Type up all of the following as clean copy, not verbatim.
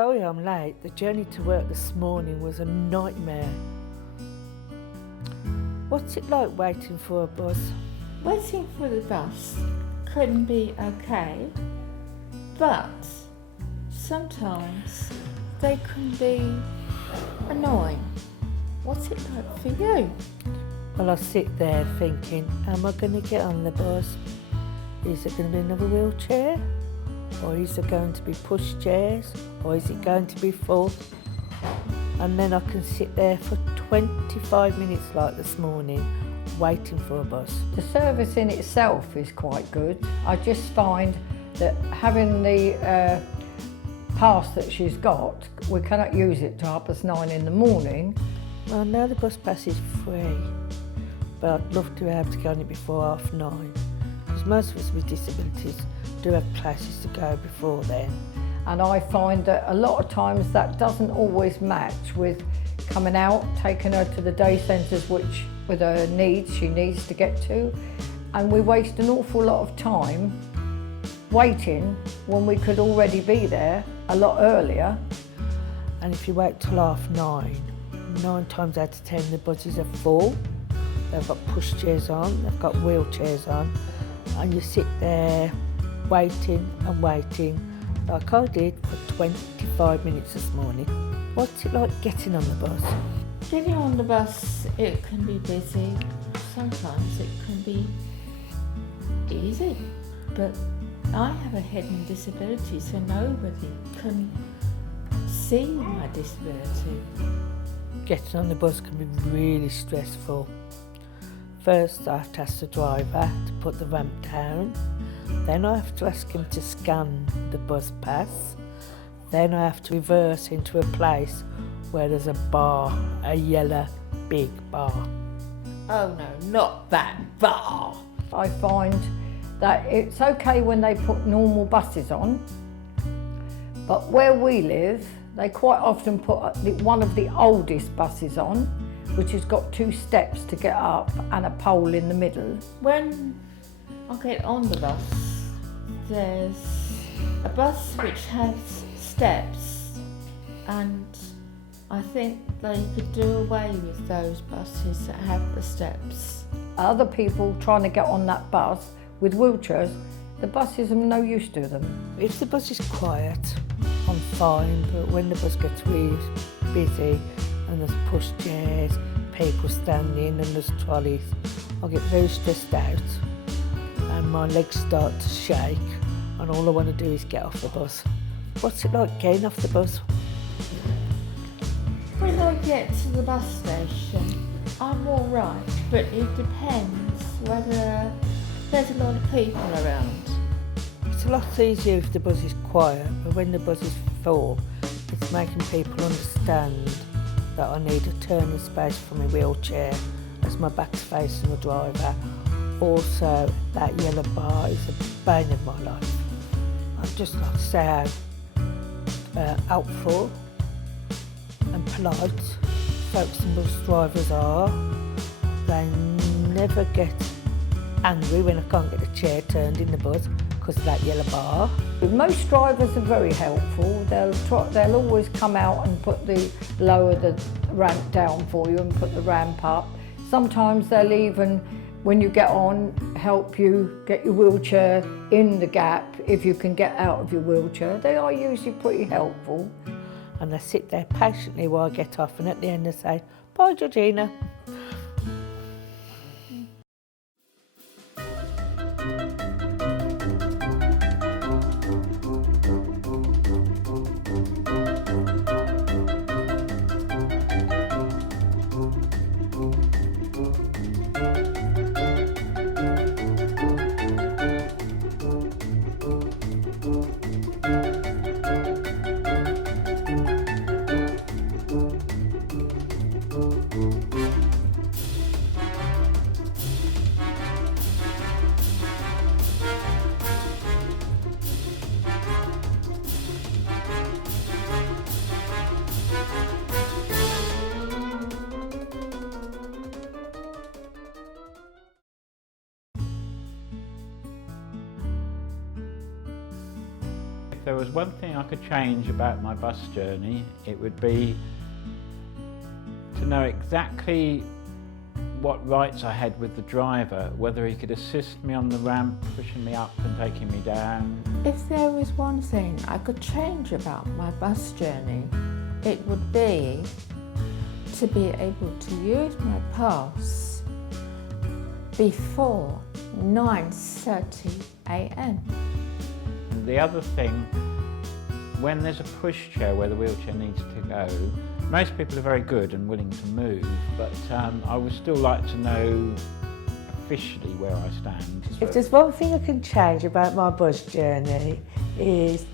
sorry I'm late. The journey to work this morning was a nightmare. What's it like waiting for a bus? Waiting for the bus couldn't be okay, but sometimes they can be annoying. What's it like for you? Well, I sit there thinking, am I going to get on the bus? Is there going to be another wheelchair? Or is there going to be push chairs? Or is it going to be full? And then I can sit there for 25 minutes like this morning, waiting for a bus. The service in itself is quite good. I just find that having the pass that she's got, we cannot use it till 9:30 in the morning. Well, now the bus pass is free, but I'd love to be able to go on it before 9:30, because most of us with disabilities do have places to go before then. And I find that a lot of times that doesn't always match with coming out, taking her to the day centres which with her needs she needs to get to, and we waste an awful lot of time waiting when we could already be there a lot earlier. And if you wait till 9:30, 9 times out of 10 the buses are full. They've got push chairs on, they've got wheelchairs on, and you sit there waiting and waiting, like I did for 25 minutes this morning. What's it like getting on the bus? Getting on the bus, it can be busy. Sometimes it can be easy, but I have a hidden disability, so nobody can see my disability. Getting on the bus can be really stressful. First I have to ask the driver to put the ramp down, then I have to ask him to scan the bus pass, then I have to reverse into a place where there's a bar, a yellow big bar. Oh no, not that bar! I find that it's okay when they put normal buses on, but where we live, they quite often put one of the oldest buses on, which has got 2 steps to get up and a pole in the middle. When I get on the bus, there's a bus which has steps, and I think they could do away with those buses that have the steps. Other people trying to get on that bus with wheelchairs, the buses are no use to them. If the bus is quiet, I'm fine, but when the bus gets really busy and there's push chairs, people standing and there's trolleys, I get very stressed out and my legs start to shake and all I want to do is get off the bus. What's it like getting off the bus? When I get to the bus station, I'm all right, but it depends whether there's a lot of people around. It's a lot easier if the bus is quiet, but when the bus is full, it's making people understand that I need a turning space for my wheelchair as my back's facing the driver. Also, that yellow bar is the bane of my life. I'd just like to say how helpful and polite folks and bus drivers are. They never get angry when I can't get a chair turned in the bus because of that yellow bar. Most drivers are very helpful. They'll always come out and lower the ramp down for you and put the ramp up. Sometimes they'll even, when you get on, help you get your wheelchair in the gap if you can get out of your wheelchair. They are usually pretty helpful. And they sit there patiently while I get off, and at the end they say, "Bye, Georgina." there was one thing I could change about my bus journey, it would be to know exactly what rights I had with the driver, whether he could assist me on the ramp, pushing me up and taking me down. If there was one thing I could change about my bus journey, it would be to be able to use my pass before 9:30 a.m. The other thing, when there's a pushchair where the wheelchair needs to go, most people are very good and willing to move, but I would still like to know officially where I stand. If there's one thing I can change about my bus journey is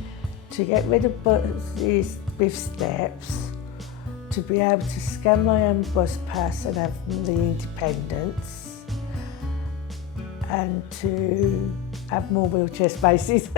to get rid of buses with steps, to be able to scan my own bus pass and have the independence, and to have more wheelchair spaces.